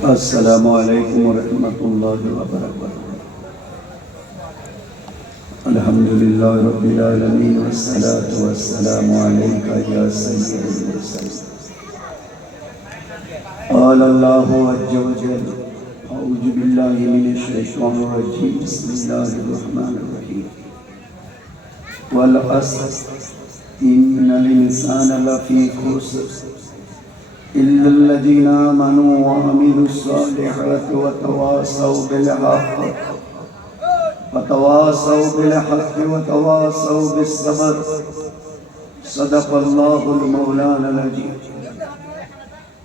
السلام عليكم ورحمة الله وبركاته. الحمد لله رب العالمين والصلاة والسلام عليك يا سيد المرسلين. قال الله عز وجل أعوذ بالله من الشيطان الرجيم. بسم الله الرحمن الرحيم. والعصر. إن الإنسان لفي خسر. إلا الذين آمنوا وعملوا الصالحات وتواصوا بالحق. وتواصوا بالحق وتواصوا بالصبر. صدق الله المولانا العظيم.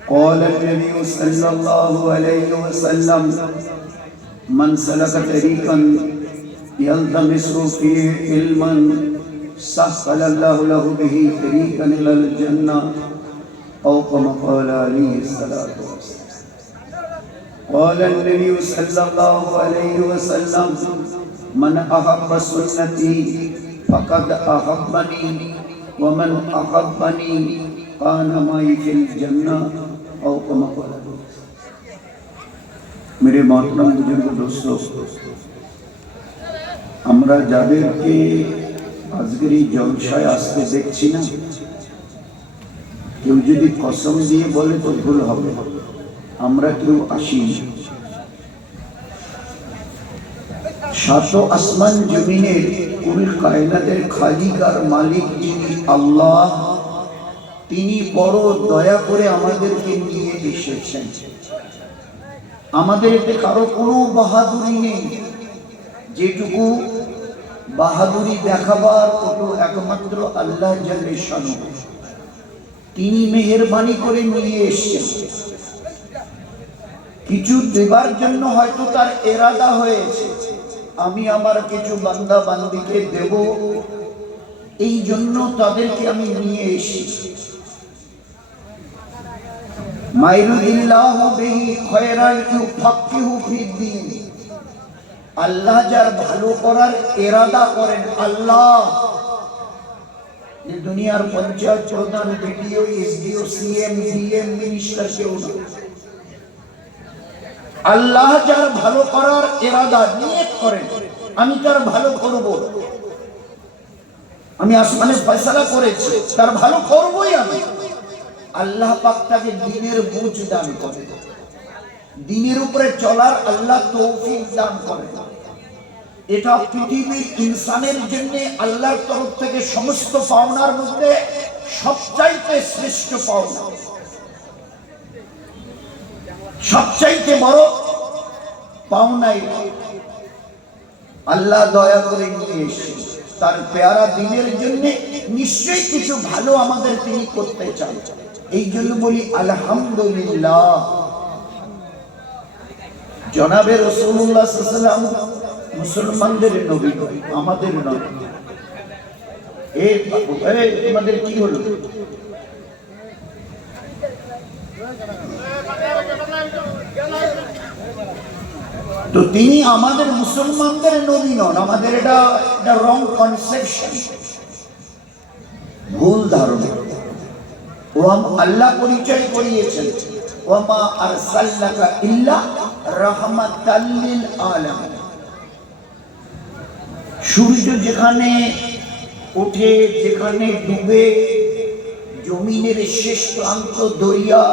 قال النبي صلى الله عليه وسلم، من سلك طريقا يلتمس فيه علما سهل الله له به طريقا الى الجنه أو كما قال عليه الصلاة والسلام. قال النبي صلى الله عليه وسلم، من أحب سنتي فقد أحبني، ومن أحبني كان معي في الجنة. أو كما قال میرے محترم بزرگ دوستو আমরা যাদেরকে আজকের এই জলসায় আসতে দেখছি না কেউ যদি কসম দিয়ে বলে তো ভুল হবে। আমরা কেউ আসি সাত আসমান জমিনের কুল কায়নাতের খালিকার মালিক যিনি আল্লাহ, তিনি বড় দয়া করে আমাদেরকে নিয়ে এসেছেন। আমাদের এতে কারও কোনো বাহাদুরি নেই। যেটুকু বাহাদুরি দেখাবার ওটু একমাত্র আল্লাহ জানে শানু তিনি মেহরবানি করে নিয়ে এসছেন। কিছু দেবার জন্য হয়তো তার এরাদা হয়েছে। আমি আমার কিছু বান্দা বান্দিকে দেব। এই জন্য তাদেরকে আমি নিয়ে এসেছি। মাইরুদিল্লাহু বিহি খয়রান ইউফাক্কিহু ফিদ্দীন আল্লাহ যার ভালো করার এরাদা করেন, আল্লাহ দুনিয়ার পঞ্চায়েত প্রধান, BDO, SDO, CM, DM, minister কেউ না। আল্লাহ যার ভালো করার এরাদা নিয়ত করেন, আমি তার ভালো করব। আমি আসমানে ফয়সালা করেছি, তার ভালো করবই আমি। আল্লাহ পাক তাকে দিনের বুঝ দান করে দিনের উপরে চলার আল্লাহ তৌফিক দান করে এটা পৃথিবীর ইনসানের জন্য আল্লাহর তরফ থেকে সমস্ত পাওনার মধ্যে সবচাইতে শ্রেষ্ঠ পাওনা। সবচাইতে বড় পাওনাই আল্লাহ দয়া করে নিয়ে এসে তার পেয়ারা দিনের জন্য নিশ্চয়ই কিছু ভালো আমাদের তিনি করতে চান। এই জন্য বলি, আলহামদুলিল্লাহ। জনাবে রসুল্লাহ মুসলমানদের নবী আমাদের এ তোমাদের কি হলো? তো তিনি আমাদের মুসলমানদের নবী নন, আমাদের এটা এটা রং কনসেপশন ভুল ধারণা। ও আল্লাহ পরিচয় করিয়েছেন। ওমা আরসাল্লাকা ইল্লা রাহমাতাল লিল আলামিন। সূর্য যেখানে ওঠে, যেখানে ডুবে, জমিনের শেষ প্রান্ত দরিয়া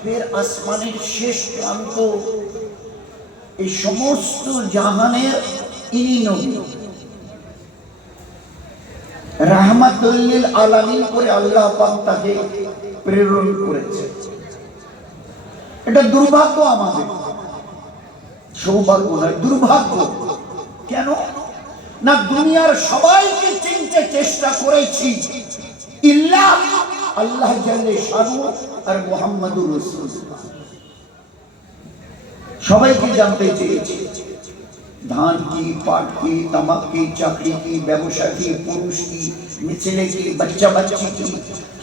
ফের আসমানের শেষ প্রান্ত, এই সমস্ত জাহানের ইনি নবী। রাহমাতুল্লিল আলামিন করে আল্লাহ পাক তাকে প্রেরণ করেছে এটা দুর্ভাগ্য আমাদের। সৌভাগ্য নয়, দুর্ভাগ্য। কেন? না দুনিয়ার সবাইকে চিনতে চেষ্টা করেছি। আল্লাহ আর মোহাম্মদুর সবাইকে জানতে চেয়েছি, ধান কি, পাট কি, তামাক কি, চাকরি কি, ব্যবসা কি, পুরুষ কি ছেলে কি, বাচ্চা বাচ্চা কি,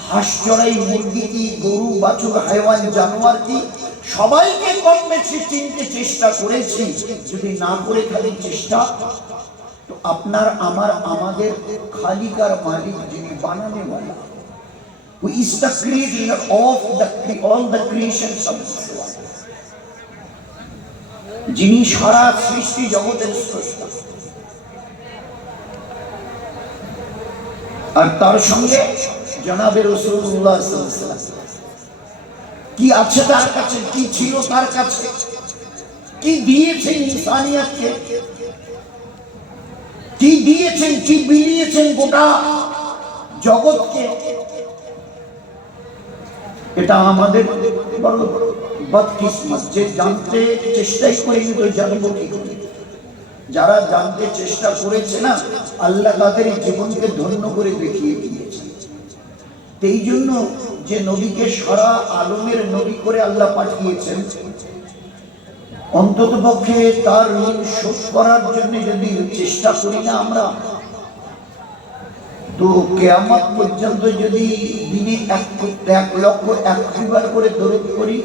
হাঁস চড়াই, মুরগি কি, গরু, বাছুর, হাইওয়ান, জানোয়ার কি, সবাইকে কম বেশি চিনতে চেষ্টা করেছি। যদি না করে থাকি চেষ্টা তো আপনার, আমার, আমাদের খালিকার মালিক যিনি বানানে वाला who is the creator of the all the creations of this world, যিনি সারা সৃষ্টি জগতের স্রষ্টা। আর তার সঙ্গে জনাবের রসুল্লাহ কি আছে তার কাছে, কি ছিল তার কাছে, কি দিয়েছেন ইনসানিয়াতকে কি দিয়েছেন, কি বিলিয়েছেন গোটা জগৎকে এটা আমাদের বদকিসমত যে জানতে চেষ্টাই করিনি তো জানব কি? যারা জানতে চেষ্টা করেছে না, আল্লাহ তাদের জীবনকে ধন্য করে দেখিয়ে দিয়েছে এই জন্য যে নবীকে সারা আলমের নবী করে আল্লাহ পাঠিয়েছেন অন্তত পক্ষে তার ঋণ শোধ করার জন্য যদি চেষ্টা করি না আমরা, তো কেয়ামত পর্যন্ত যদি দিনে এক লক্ষ এক করে দরদ করি